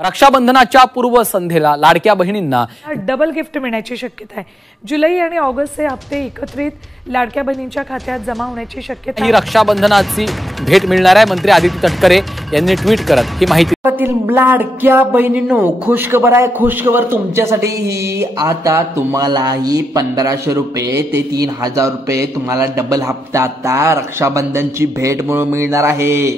रक्षाबंधनाच्या पूर्वसंध्येला लाडक्या बहिणींना डबल गिफ्ट मिळण्याची शक्यता आहे। जुलै आणि ऑगस्टचे हप्ते एकत्रित लाडक्या बहिणींच्या खात्यात जमा होण्याची शक्यता ही रक्षाबंधनाची भेट मिळणार आहे। मंत्री आदित्य तटकरे यांनी ट्विट करत ही माहिती लाडक्या बहिणींनो खुशखबर आहे। खुशखबर तुमच्यासाठी ही आता तुम्हालाही 1500 रुपये ते 3000 रुपये तुम्हाला डबल हप्ता आता रक्षाबंधनची भेट म्हणून मिळणार आहे।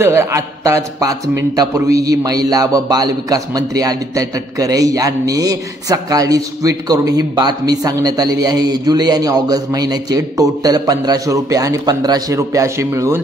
तर आत्ताच 5 मिनिटापूर्वी ही महिला व बाल विकास मंत्री आदित्य तटकरे यांनी सकाळी ट्विट करून ही बातमी सांगण्यात आलेली आहे। जुलै आणि ऑगस्ट महिन्याचे टोटल 1500 रुपये आणि 1500 रुपये असे मिळून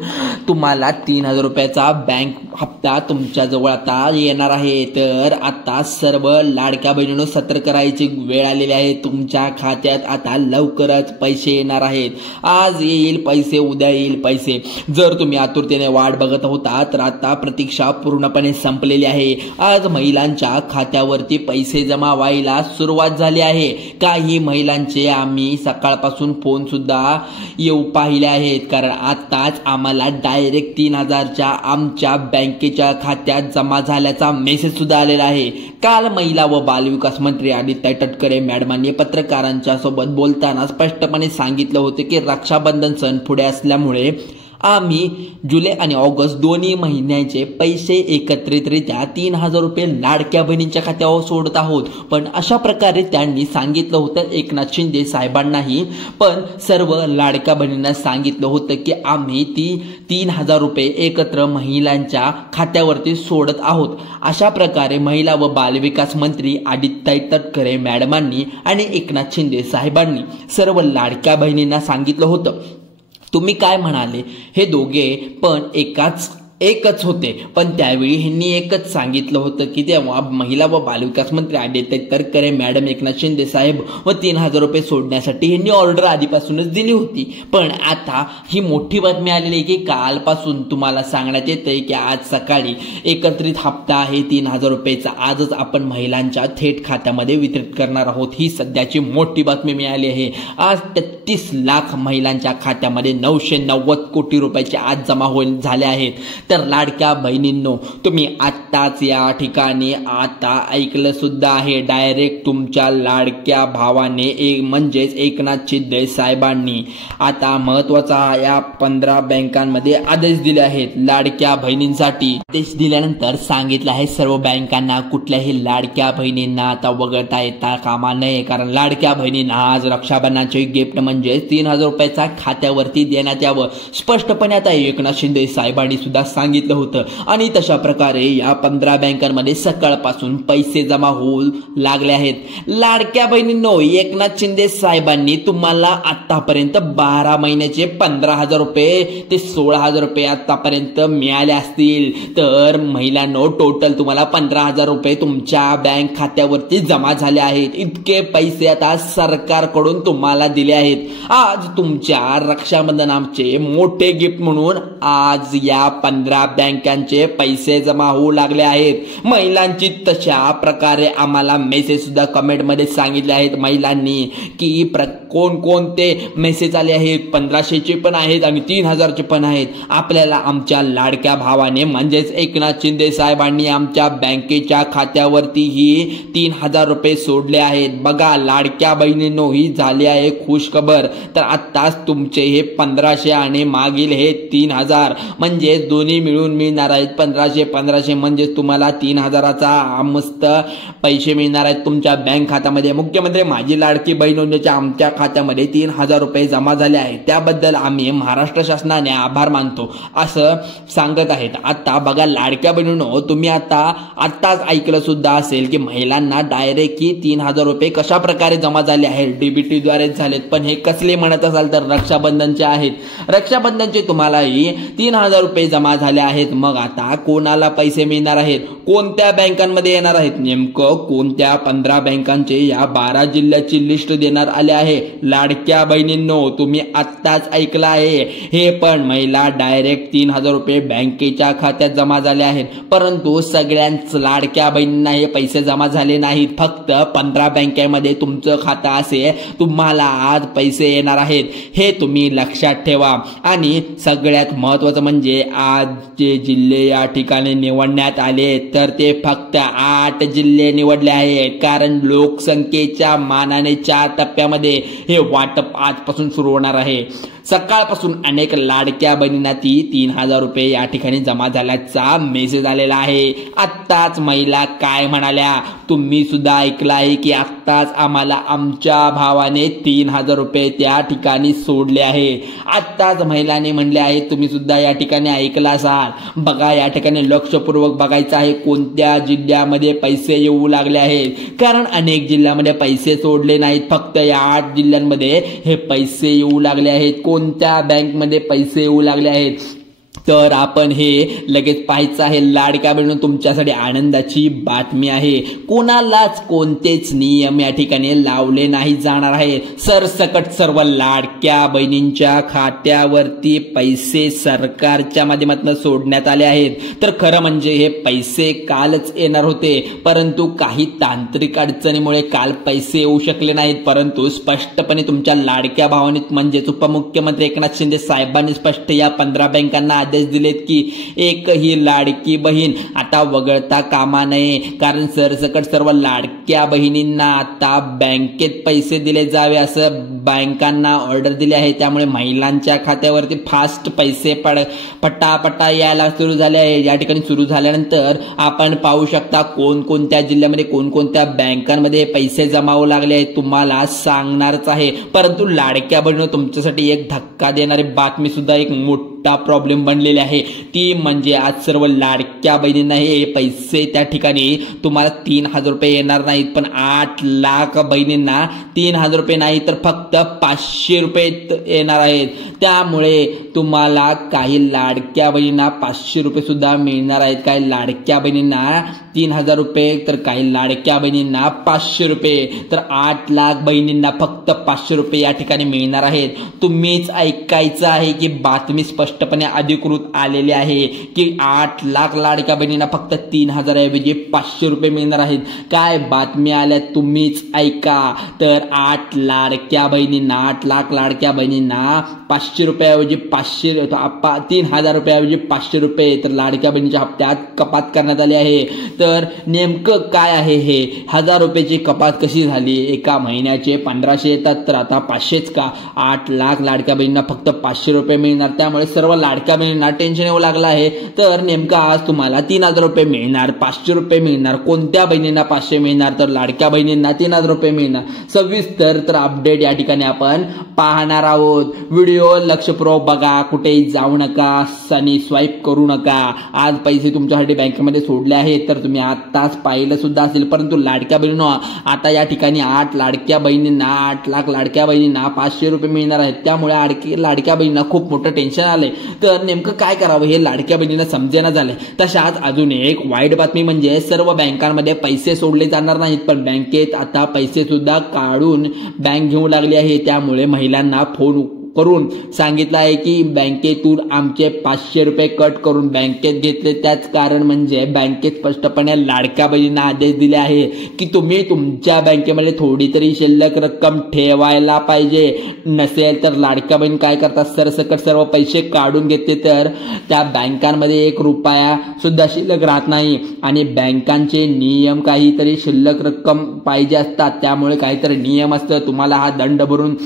तुम्हाला 3000 रुपयाचा बँक हप्ता तुमच्या जवळ आता येणार आहे। तर आता सर्व लाडक्या बहिणींनो सतर्क राहायची वेळ आलेली आहे। तुमच्या खात्यात आता लवकरच पैसे येणार आहेत। आज येईल पैसे, उद्या येईल पैसे। जर तुम्ही आतुरतेने वाट बघत होता तर आता प्रतीक्षा पूर्णपणे संपलेली आहे। आज महिलांच्या खात्यावरती पैसे जमा व्हायला सुरुवात झाली आहे। काही महिलांचे आम्ही सकाळपासून फोन सुद्धा येऊ पाहिले आहेत, कारण आताच आम्हाला डायरेक्ट 3000च्या आमच्या बँकेच्या खात्यात जमा झाल्याचा मेसेज सुद्धा आलेला आहे। काल महिला व बालविकास मंत्री आदित्य तटकरे मॅडमांनी पत्रकारांच्या सोबत बोलताना स्पष्टपणे सांगितलं होते की रक्षाबंधन सण पुढे असल्यामुळे आम्ही जुलै आणि ऑगस्ट दोन्ही महिन्याचे पैसे एकत्रितरित्या 3000 रुपये लाडक्या बहिणींच्या खात्यावर सोडत आहोत। पण अशा प्रकारे त्यांनी सांगितलं होतं एकनाथ शिंदे साहेबांनाही, पण सर्व लाडक्या बहिणींना सांगितलं होतं की आम्ही 3000 रुपये एकत्र महिलांच्या खात्यावरती सोडत आहोत। अशा प्रकारे महिला व बालविकास मंत्री आदित्य तटकरे मॅडमांनी आणि एकनाथ शिंदे साहेबांनी सर्व लाडक्या बहिणींना सांगितलं होतं। तुम्ही काय म्हणाले, हे दोघे पण एकच होते, पण त्यावेळी ह्यांनी एकच सांगितलं होतं की तेव्हा महिला व बालविकास मंत्री आदित्य तटकरे मॅडम, एकनाथ शिंदे साहेब व 3000 रुपये सोडण्यासाठी ह्यांनी ऑर्डर आधीपासूनच दिली होती। पण आता ही मोठी बातमी आलेली आहे की कालपासून तुम्हाला सांगण्यात येतंय की आज सकाळी एकत्रित हप्ता आहे 3000 रुपयेचा आजच आपण महिलांच्या थेट खात्यामध्ये वितरित करणार आहोत। ही सध्याची मोठी बातमी मिळाली आहे। आज 33 लाख महिलांच्या खात्यामध्ये 990 कोटी रुपयाचे आज जमा झाले आहेत। तर लाडक्या बहिणींनो, तुम्ही आत्ताच या ठिकाणी आता ऐकलं सुद्धा आहे, डायरेक्ट तुमच्या लाडक्या भावाने म्हणजेच एकनाथ शिंदे साहेबांनी आता महत्वाचा या 15 बँकांमध्ये आदेश दिले आहेत लाडक्या बहिणींसाठी। आदेश दिल्यानंतर सांगितलं आहे सर्व बँकांना कुठल्याही लाडक्या बहिणींना आता वगळता येता कामा नये, कारण लाडक्या बहिणींना आज रक्षाबंधनाचे गिफ्ट म्हणजे 3000 रुपयाचा खात्यावरती देण्यात यावं। स्पष्टपणे आता एकनाथ शिंदे साहेबांनी सुद्धा सांगितलं होतं आणि तशा प्रकारे या 15 बँकांमध्ये सकाळपासून पैसे जमा होऊ लागले आहेत। लाडक्या बहिणींनो, एकनाथ शिंदे साहेबांनी तुम्हाला आतापर्यंत 12 महिन्याचे 15000 रुपये ते 16000 रुपये आतापर्यंत मिळाले असतील। तर महिलांनो, टोटल तुम्हाला 15000 रुपये तुमच्या बँक खात्यावरती जमा झाले आहेत। इतके पैसे आता सरकारकडून तुम्हाला दिले आहेत। आज तुमच्या रक्षाबंधनाचे मोठे गिफ्ट म्हणून आज या 15 बँकांचे पैसे जमा होऊ लागले आहेत। महिलांची तशा प्रकारे आम्हाला मेसेज सुद्धा कमेंटमध्ये सांगितले आहेत महिलांनी की कोणकोणते मेसेज आले आहेत। 1500चे पण आहेत आणि 3000चे पण आहेत। आपल्याला आमच्या लाडक्या भावाने म्हणजेच एकनाथ शिंदे साहेबांनी आमच्या बँकेच्या खात्यावरती ही 3000 रुपये सोडले आहेत। बघा लाडक्या बहिणींनो, ही झाली आहे खुश खबर। तर आत्ताच तुमचे हे 1500 आणि मागील हे 3000 म्हणजे दोन्ही मिळून मिळणार आहेत 1500 म्हणजे तुम्हाला 3000चा मस्त पैसे मिळणार आहेत तुमच्या बँक खात्यामध्ये। मुख्यमंत्री माझी लाडकी बहीण योजनेच्या आमच्या खात्यामध्ये 3000 रुपये जमा झाले आहेत, त्याबद्दल आम्ही महाराष्ट्र शासनाने आभार मानतो असं सांगत आहेत। आता बघा लाडक्या बहिणींनो, तुम्ही आत्ताच ऐकलं सुद्धा असेल की महिलांना डायरेक्ट ही 3000 रुपये कशा प्रकारे जमा झाले आहेत, डीबीटी द्वारे झालेत। पण हे कसले म्हणत असाल तर रक्षाबंधनचे आहेत। रक्षाबंधनचे तुम्हालाही 3000 रुपये जमा झाले आहेत। मग आता कोणाला पैसे मिळणार आहेत, कोणत्या बँकांमध्ये येणार आहेत, नेमकं कोणत्या 15 बँकांचे या 12 जिल्ह्याची लिस्ट देण्यात आली आहे। लाडक्या बहिणींनो, तुम्ही आत्ताच ऐकलं आहे, हे पण महिला डायरेक्ट 3000 रुपये बँकेच्या खात्यात जमा झाले आहेत। परंतु सगळ्यांच लाडक्या बहिणींना हे पैसे जमा झाले नाहीत, फक्त 15 बँकेमध्ये तुमचं खातं असेल, तुम्हाला आज पैसे येणार आहेत, हे तुम्ही लक्षात ठेवा। आणि सगळ्यात महत्वाचं म्हणजे आज जे जिल्हे या ठिकाणी निवडण्यात आले तर ते फक्त 8 जिल्हे निवडले आहेत, कारण लोकसंख्येच्या मानाने 4 टप्प्यामध्ये हे वाटप आजपासून सुरू होणार आहे। सकाळपासून अनेक लाडक्या बहिणींना 3,000 रुपये या ठिकाणी जमा झाल्याचा मेसेज आलेला आहे। आत्ताच महिला काय म्हणाल्या, तुम्ही सुद्धा ऐकलं आहे की आत्ताच आम्हाला आमच्या भावाने 3,000 रुपये त्या ठिकाणी सोडले आहे। आत्ताच महिलांनी म्हणले आहे, तुम्ही सुद्धा या ठिकाणी ऐकलं असाल। बघा, या ठिकाणी लक्षपूर्वक बघायचं आहे कोणत्या जिल्ह्यामध्ये पैसे येऊ लागले आहेत, कारण अनेक जिल्ह्यामध्ये पैसे सोडले नाहीत, फक्त या 8 जिल्ह्यांमध्ये हे पैसे येऊ लागले आहेत। कोणत्या बँकमध्ये पैसे येऊ लागले आहेत तर आपण हे लगेच पाहायचं आहे। लाडक्या बहिणींनो, तुमच्यासाठी आनंदाची बातमी आहे। कोणालाच कोणतेच नियम या ठिकाणी लावले नाही जाणार आहे। सरसकट सर्व लाडक्या बहिणींच्या खात्यावरती पैसे सरकारच्या माध्यमातून सोडण्यात आले आहेत। तर खरं म्हणजे हे पैसे कालच येणार होते, परंतु काही तांत्रिक अडचणीमुळे काल पैसे येऊ शकले नाहीत, परंतु स्पष्टपणे तुमच्या लाडक्या भावाने म्हणजेच उपमुख्यमंत्री एकनाथ शिंदे साहेबांनी स्पष्ट या 15 बँकांना आदेश दिलेत की एकही लाडकी बहीण आता वगळता कामा नये, कारण सरसकट सर्व लाडक्या बहिणींना आता बँकेत पैसे दिले जावे असं बँकांना ऑर्डर दिली आहे। त्यामुळे महिलांच्या खात्यावरती फास्ट पैसे पटापटा यायला सुरू झाले आहे। या ठिकाणी सुरू झाल्यानंतर आपण पाहू शकता कोणकोणत्या जिल्ह्यामध्ये कोणकोणत्या बँकांमध्ये पैसे जमा होऊ लागले आहेत तुम्हाला सांगणारच आहे। परंतु लाडक्या बहिणींनो, तुमच्यासाठी एक धक्का देणारी बातमी सुद्धा एक मोठा प्रॉब्लेम बनलेली आहे, ती म्हणजे आज सर्व लाडक्या बहिणींना हे पैसे त्या ठिकाणी तुम्हाला 3,000 रुपये येणार नाहीत, पण 8 लाख बहिणींना 3,000 रुपये नाही तर फक्त 500 रुपये येणार आहेत। त्यामुळे तुम्हाला काही लाडक्या बहिणींना 500 रुपये सुद्धा मिळणार आहेत। काही लाडक्या बहिणींना 3,000 रुपये तर काही लाडक्या बहिणींना 500 रुपये, तर 8 लाख बहिणींना फक्त 500 रुपये या ठिकाणी मिळणार आहेत। तुम्हीच ऐकायचं आहे की बातमी स्पष्टपणे अधिकृत आलेली आहे की 8 लाख लाडक्या बहिणींना फक्त 3,000 ऐवजी 500 रुपये मिळणार आहेत। काय बातमी आल्या तुम्हीच ऐका। तर 8 लाडक्या बहिणींना 8 लाख लाडक्या बहिणींना 500 रुपयाऐवजी 3,000 रुपयाऐवजी 500 रुपये तर लाडक्या बहिणीच्या हप्त्यात कपात करण्यात आली आहे। तर नेमकं काय आहे हे 1,000 रुपयाची कपात कशी झाली? एका महिन्याचे 1,500 येतात तर आता 500च का? 8 लाख लाडक्या बहिणींना फक्त 500 रुपये मिळणार, त्यामुळे सर्व लाडक्या बहिणींना टेन्शन येऊ लागलं आहे। तर नेमका आज तुम्हाला 3,000 रुपये मिळणार, 500 रुपये मिळणार, कोणत्या बहिणींना 500 मिळणार तर लाडक्या बहिणींना 3,000 रुपये मिळणार। सविस्तर तर अपडेट या ठिकाणी आपण पाहणार आहोत। व्हिडिओ लक्षपूर्वक बघा, कुठेही जाऊ नका आणि स्वाईप करू नका। आज पैसे तुमच्यासाठी बँकेमध्ये सोडले आहेत तर तुम्ही आताच पाहिलं सुद्धा असेल, परंतु लाडक्या बहिणींनो, आता या ठिकाणी 8 लाडक्या बहिणींना 8 लाख लाडक्या बहिणींना 500 रुपये मिळणार आहेत। त्यामुळे लाडक्या बहिणींना खूप मोठं टेन्शन आलंय। तर नेमकं काय करावं हे लाडक्या बहिणींना समजेना झालंय। तशाच अजून एक वाईट बातमी म्हणजे सर्व बँकांमध्ये पैसे सोडले जाणार नाहीत, पण बँकेत आता पैसे सुद्धा काढून बँक घेऊ लागली आहे। त्यामुळे महिलांना फोन करून सांगितलं आहे की बँकेतून आमचे 500 रुपये कट करून बँकेत घेतले। त्याच कारण म्हणजे बँकेत स्पष्टपणे लाडक्या बहिणींना आदेश दिले आहे की तुम्ही तुमच्या बँकेमध्ये थोडी तरी शिल्लक रक्कम ठेवायला पाहिजे, नसेल तर लाडक्या बहीण काय करतात, सरसकट सर्व पैसे काढून घेते तर त्या बँकांमध्ये 1 रुपया सुद्धा शिल्लक राहत नाही आणि बँकांचे नियम काहीतरी शिल्लक रक्कम पाहिजे असतात, त्यामुळे काहीतरी नियम असतं, तुम्हाला हा दंड भरून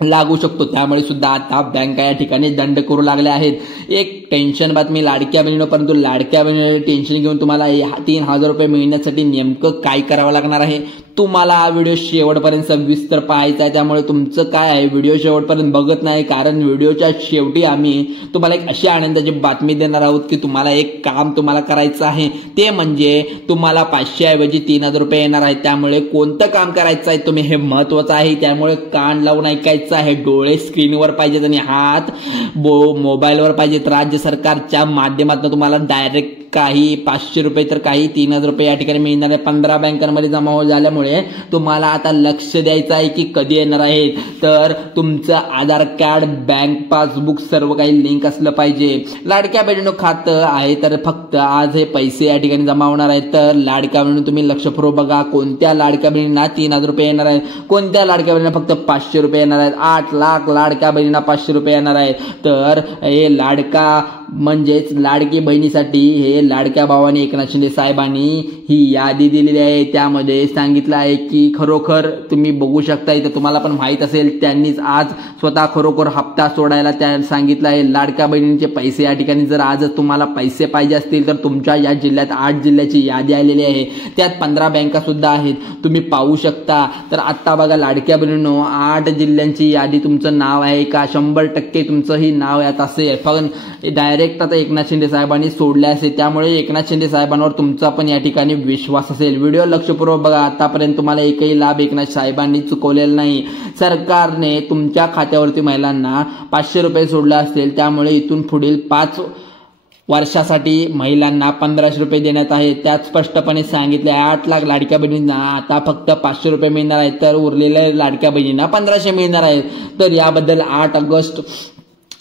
लागू शकतो। त्यामुळे सुद्धा आता बँका या ठिकाणी दंड करू लागल्या आहेत। एक टेन्शन बातमी लाडक्या बहिणींनो, परंतु लाडक्या बहिणींना टेन्शन घेऊन तुम्हाला 3,000 रुपये मिळण्यासाठी नेमकं काय करावं लागणार आहे तुम्हाला हा व्हिडिओ शेवटपर्यंत सविस्तर पाहायचा आहे। त्यामुळे तुमचं काय आहे, व्हिडिओ शेवटपर्यंत बघत नाही, कारण व्हिडिओच्या शेवटी आम्ही तुम्हाला एक अशी आनंदाची बातमी देणार आहोत की तुम्हाला एक काम तुम्हाला करायचं आहे, ते म्हणजे तुम्हाला 500 ऐवजी 3,000 रुपये येणार आहेत। त्यामुळे कोणतं काम करायचं आहे तुम्ही, हे महत्वाचं आहे। त्यामुळे कान लावून ऐकायचं आहे, डोळे स्क्रीनवर पाहिजेत आणि हात मोबाईलवर पाहिजेत। राज्य सरकारच्या माध्यमातून तुम्हाला डायरेक्ट काही 500 रुपये तर काही 3,000 रुपये या ठिकाणी मिळणार आहे। 15 बँकांमध्ये जमा झाल्यामुळे तुम्हाला आता लक्ष द्यायचं आहे की कधी येणार आहे। तर तुमचं आधार कार्ड, बँक पासबुक सर्व काही लिंक असलं पाहिजे। लाडक्या बहिणींनो, खातं आहे तर फक्त आज हे पैसे या ठिकाणी जमा होणार आहेत। तर लाडक्या बहिणींनो, तुम्ही लक्षपूर्वक बघा, कोणत्या लाडक्या बहिणींना 3,000 रुपये येणार आहेत, कोणत्या लाडक्या बहिणींना फक्त 500 रुपये येणार आहेत। 8 लाख लाडक्या बहिणींना 500 रुपये येणार आहेत। तर हे लाडका म्हणजेच लाडकी बहिणीसाठी हे लाडक्या भावाने एकनाथ शिंदे साहेबांनी ही यादी दिलेली आहे. त्यामध्ये सांगितलं आहे की खरोखर तुम्ही बघू शकता, इथं तुम्हाला पण माहीत असेल त्यांनीच आज स्वतः खरोखर हप्ता सोडायला त्या सांगितलं आहे. लाडक्या बहिणींचे पैसे या ठिकाणी जर आजच तुम्हाला पैसे पाहिजे असतील तर तुमच्या या जिल्ह्यात 8 जिल्ह्याची यादी आलेली आहे. त्यात 15 बँका सुद्धा आहेत, तुम्ही पाहू शकता. तर आता बघा लाडक्या बहिणींनो, 8 जिल्ह्यांची यादी तुमचं नाव आहे का? 100% तुमचंही नाव यात असेल. फक्त डायरेक्ट आता एकनाथ शिंदे साहेबांनी सोडले असेल, त्यामुळे एकनाथ शिंदे साहेबांवर तुमचा पण या ठिकाणी विश्वास असेल. व्हिडिओ लक्षपूर्वक बघा. आतापर्यंत तुम्हाला एकही लाभ एकनाथ साहेबांनी चुकवलेला नाही. सरकारने तुमच्या खात्यावरती महिलांना 500 रुपये सोडले असतील, त्यामुळे इथून पुढील 5 वर्षासाठी महिलांना 1500 रुपये देण्यात आहे. त्यात स्पष्टपणे सांगितले 8 लाख लाडक्या बहिणींना आता फक्त 500 रुपये मिळणार आहेत, तर उरलेल्या लाडक्या बहिणींना 1500 मिळणार आहेत. तर याबद्दल 8 ऑगस्ट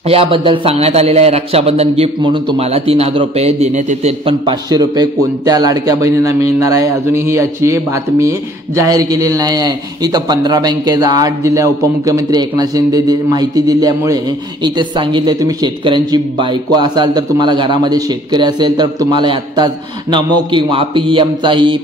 याबद्दल सांगण्यात आलेलं आहे. रक्षाबंधन गिफ्ट म्हणून तुम्हाला 3000 रुपये देण्यात येतील, पण 500 रुपये कोणत्या लाडक्या बहिणींना मिळणार आहे अजूनही याची बातमी जाहीर केलेली नाही आहे. इथं 15 बँकेचा 8 जिल्हा उपमुख्यमंत्री एकनाथ शिंदे माहिती दिल्यामुळे इथे सांगितले तुम्ही शेतकऱ्यांची बायको असाल तर तुम्हाला घरामध्ये शेतकरी असेल तर तुम्हाला आत्ताच नमो किंवा पीएमचाही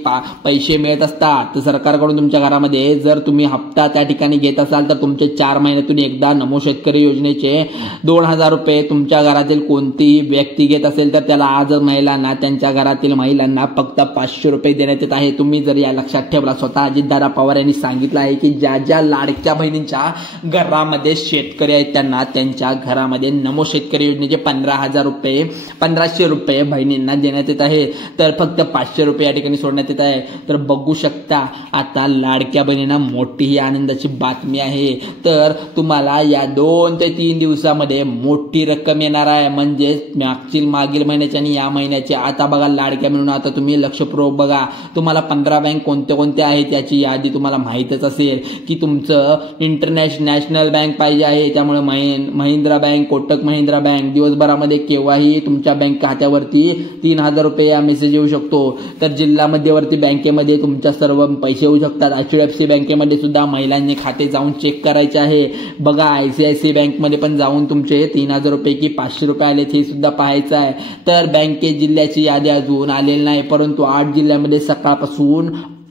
पैसे मिळत असतात. तर सरकारकडून तुमच्या घरामध्ये जर तुम्ही हप्ता त्या ठिकाणी घेत असाल तर तुमचे 4 महिन्यातून एकदा नमो शेतकरी योजनेचे 2000 रुपये तुमच्या घरातील कोणतीही व्यक्ती घेत असेल तर त्याला आज महिलांना त्यांच्या घरातील महिलांना फक्त 500 रुपये देण्यात येत आहे. तुम्ही जर या लक्षात ठेवला, स्वतः अजितदादा पवार यांनी सांगितलं आहे की ज्या ज्या लाडक्या बहिणींच्या घरामध्ये शेतकरी आहेत त्यांना त्यांच्या घरामध्ये नमो शेतकरी योजनेचे 1500 रुपये बहिणींना देण्यात येत आहे. तर फक्त 500 रुपये या ठिकाणी सोडण्यात येत आहे. तर बघू शकता आता लाडक्या बहिणींना मोठी ही आनंदाची बातमी आहे. तर तुम्हाला या 2 ते 3 दिवसामध्ये मोठी रक्कम येणार आहे. म्हणजे मागील महिन्याची आणि या महिन्याची. आता बघा लाडक्या म्हणून आता तुम्ही लक्षपूर्वक बघा. तुम्हाला 15 बँक कोणत्या आहेत याची यादी तुम्हाला माहीतच असेल की तुमचं नॅशनल बँक पाहिजे आहे. त्यामुळे महिंद्रा बँक, कोटक महिंद्रा बँक दिवसभरामध्ये केव्हाही तुमच्या बँक खात्यावरती 3000 रुपये या मेसेज येऊ शकतो. तर जिल्हा मध्यवर्ती बँकेमध्ये तुमच्या सर्व पैसे येऊ शकतात. HDFC बँकेमध्ये सुद्धा महिलांनी खाते जाऊन चेक करायचे आहे. बघा ICICI बँकमध्ये पण जाऊन तुमचे 3000 रुपये की 500 रुपये आलेत हे सुद्धा पाहायचं आहे. तर बँकेत जिल्ह्याची यादी अजून आलेली नाही, परंतु 8 जिल्ह्यामध्ये सकाळपासून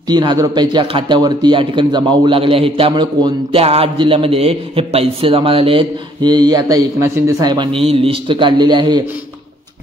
3000 रुपयाच्या खात्यावरती या ठिकाणी जमा होऊ लागले आहे. त्यामुळे कोणत्या 8 जिल्ह्यामध्ये हे पैसे जमा झाले आहेत हे आता एकनाथ शिंदे साहेबांनी लिस्ट काढलेली आहे.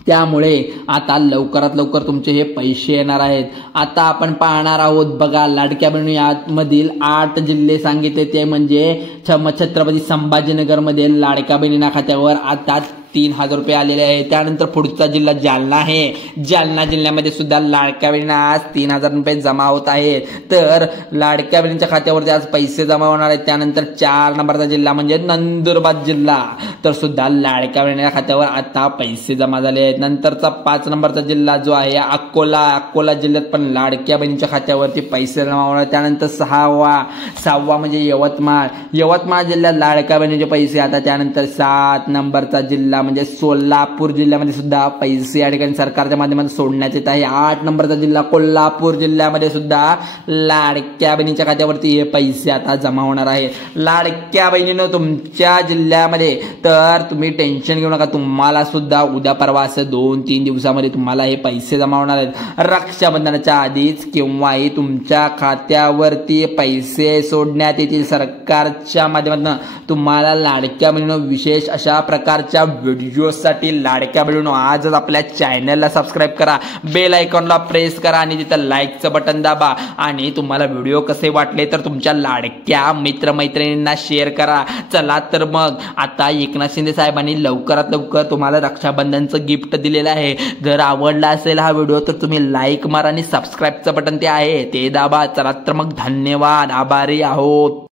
त्यामुळे आता लवकरात लवकर तुमचे हे पैसे येणार आहेत. आता आपण पाहणार आहोत बघा लाडक्या बहिणी यामधील 8 जिल्हे सांगितले ते म्हणजे छत्रपती संभाजीनगरमध्ये लाडक्या बहिणींना खात्यावर आता 3000 रुपये आलेले आहे. त्यानंतर पुढचा जिल्हा जालना आहे. जालना जिल्ह्यामध्ये सुद्धा लाडक्या बहिणींना आज 3000 रुपये जमा होत आहेत. तर लाडक्या बहिणींच्या खात्यावरती आज पैसे जमा होणार आहेत. त्यानंतर 4 नंबरचा जिल्हा म्हणजे नंदुरबार जिल्हा, तर सुद्धा लाडक्या बहिणींच्या खात्यावर आता पैसे जमा झाले आहेत. नंतरचा 5 नंबरचा जिल्हा जो आहे अकोला जिल्ह्यात पण लाडक्या बहिणींच्या खात्यावरती पैसे जमा होणार. त्यानंतर 6वा म्हणजे यवतमाळ जिल्ह्यात लाडक्या बहिणीचे पैसे आता. त्यानंतर 7 नंबरचा जिल्हा म्हणजे सोलापूर जिल्ह्यामध्ये सुद्धा पैसे या ठिकाणी सरकारच्या माध्यमातून सोडण्यात येत आहे. 8 नंबरचा जिल्हा कोल्हापूर जिल्ह्यामध्ये सुद्धा लाडक्या बहिणीच्या खात्यावरती हे पैसे आता जमा होणार आहे. लाडक्या बहिणीनं तुमच्या जिल्ह्यामध्ये तर तुम्ही टेन्शन घेऊ नका, तुम्हाला सुद्धा उद्या परवा असं 2-3 दिवसामध्ये तुम्हाला हे पैसे जमा होणार आहेत. रक्षाबंधनाच्या आधीच केव्हाही तुमच्या खात्यावरती पैसे सोडण्यात येतील सरकारच्या माध्यमातून. तुम्हाला लाडक्या बहिणीनं विशेष अशा प्रकारच्या व्हिडिओसाठी लाडक्या बहिणींनो आजच आपल्या चॅनलला सबस्क्राईब करा, बेल आयकॉनला प्रेस करा आणि तिथं लाईकचं बटन दाबा. आणि तुम्हाला व्हिडिओ कसे वाटले तर तुमच्या लाडक्या मित्रमैत्रिणींना शेअर करा. चला तर मग आता एकनाथ शिंदे साहेबांनी लवकरात लवकर तुम्हाला रक्षाबंधनचं गिफ्ट दिलेलं आहे. जर आवडला असेल हा व्हिडिओ तर तुम्ही लाईक मारा आणि सबस्क्राईबचं बटन ते आहे ते दाबा. चला तर मग धन्यवाद, आभारी आहोत.